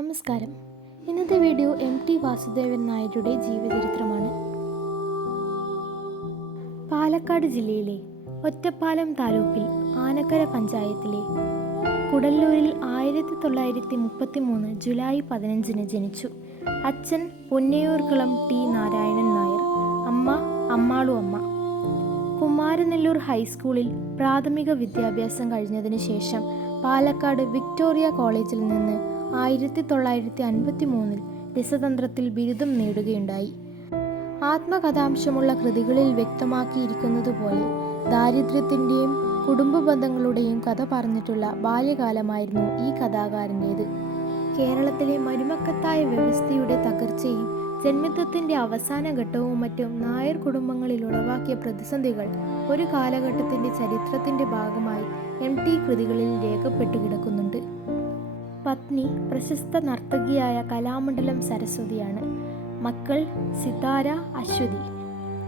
നമസ്കാരം. ഇന്നത്തെ video T Vasudevan നായരുടെ ജീവചരിത്രമാണ്. പാലക്കാട് ജില്ലയിലെ ഒറ്റപ്പാലം താലൂക്കിൽ ആനക്കര പഞ്ചായത്തിലെ കുടല്ലൂരിൽ 1933 ജൂലൈ 15 ജനിച്ചു. അച്ഛൻ പൊന്നയൂർക്കുളം ടി നാരായണൻ നായർ, അമ്മ അമ്മാളു അമ്മ. കുമാരനെല്ലൂർ ഹൈസ്കൂളിൽ പ്രാഥമിക വിദ്യാഭ്യാസം കഴിഞ്ഞതിന് ശേഷം പാലക്കാട് വിക്ടോറിയ കോളേജിൽ നിന്ന് 1953 രസതന്ത്രത്തിൽ ബിരുദം നേടുകയുണ്ടായി. ആത്മകഥാംശമുള്ള കൃതികളിൽ വ്യക്തമാക്കിയിരിക്കുന്നതുപോലെ ദാരിദ്ര്യത്തിൻ്റെയും കുടുംബ ബന്ധങ്ങളുടെയും കഥ പറഞ്ഞിട്ടുള്ള ബാല്യകാലമായിരുന്നു ഈ കഥാകാരൻ്റേത്. കേരളത്തിലെ മരുമക്കത്തായ വ്യവസ്ഥയുടെ തകർച്ചയും ജന്മിത്വത്തിൻ്റെ അവസാന ഘട്ടവും മറ്റും നായർ കുടുംബങ്ങളിൽ ഉളവാക്കിയ പ്രതിസന്ധികൾ ഒരു കാലഘട്ടത്തിൻ്റെ ചരിത്രത്തിൻ്റെ ഭാഗമായി ടി കൃതികളിൽ രേഖപ്പെട്ടു കിടക്കുന്നുണ്ട്. പത്നി പ്രശസ്ത നർത്തകിയായ കലാമണ്ഡലം സരസ്വതിയാണ്. മക്കൾ സിതാര, അശ്വതി.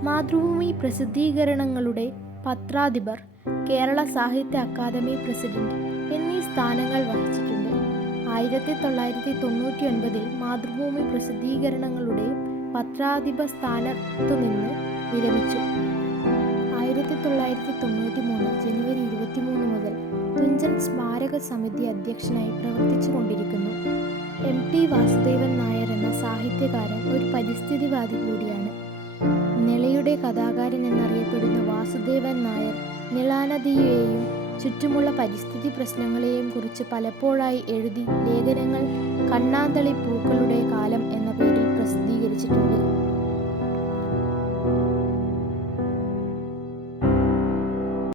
മാതൃഭൂമി പ്രസിദ്ധീകരണങ്ങളുടെ പത്രാധിപർ, കേരള സാഹിത്യ അക്കാദമി പ്രസിഡന്റ് എന്നീ സ്ഥാനങ്ങൾ വഹിച്ചിട്ടുണ്ട്. 1999 മാതൃഭൂമി പ്രസിദ്ധീകരണങ്ങളുടെ പത്രാധിപ സ്ഥാനത്തുനിന്ന് വിരമിച്ചു. 1993 ജനുവരി 23 മുതൽ തുഞ്ചൻ സ്മാരക സമിതി അധ്യക്ഷനായി പ്രവർത്തിച്ചു കൊണ്ടിരിക്കുന്നു. ടി വാസുദേവൻ നായർ എന്ന സാഹിത്യകാരൻ ഒരു പരിസ്ഥിതിവാദി കൂടിയാണ്. നിളയുടെ കഥാകാരൻ എന്നറിയപ്പെടുന്ന വാസുദേവൻ നായർ നിളാനദിയെയും ചുറ്റുമുള്ള പരിസ്ഥിതി പ്രശ്നങ്ങളെയും കുറിച്ച് പലപ്പോഴായി എഴുതി ലേഖനങ്ങൾ കണ്ണാന്തളി പൂക്കളുടെ കാലം എന്ന പേരിൽ പ്രസിദ്ധീകരിച്ചിട്ടുണ്ട്.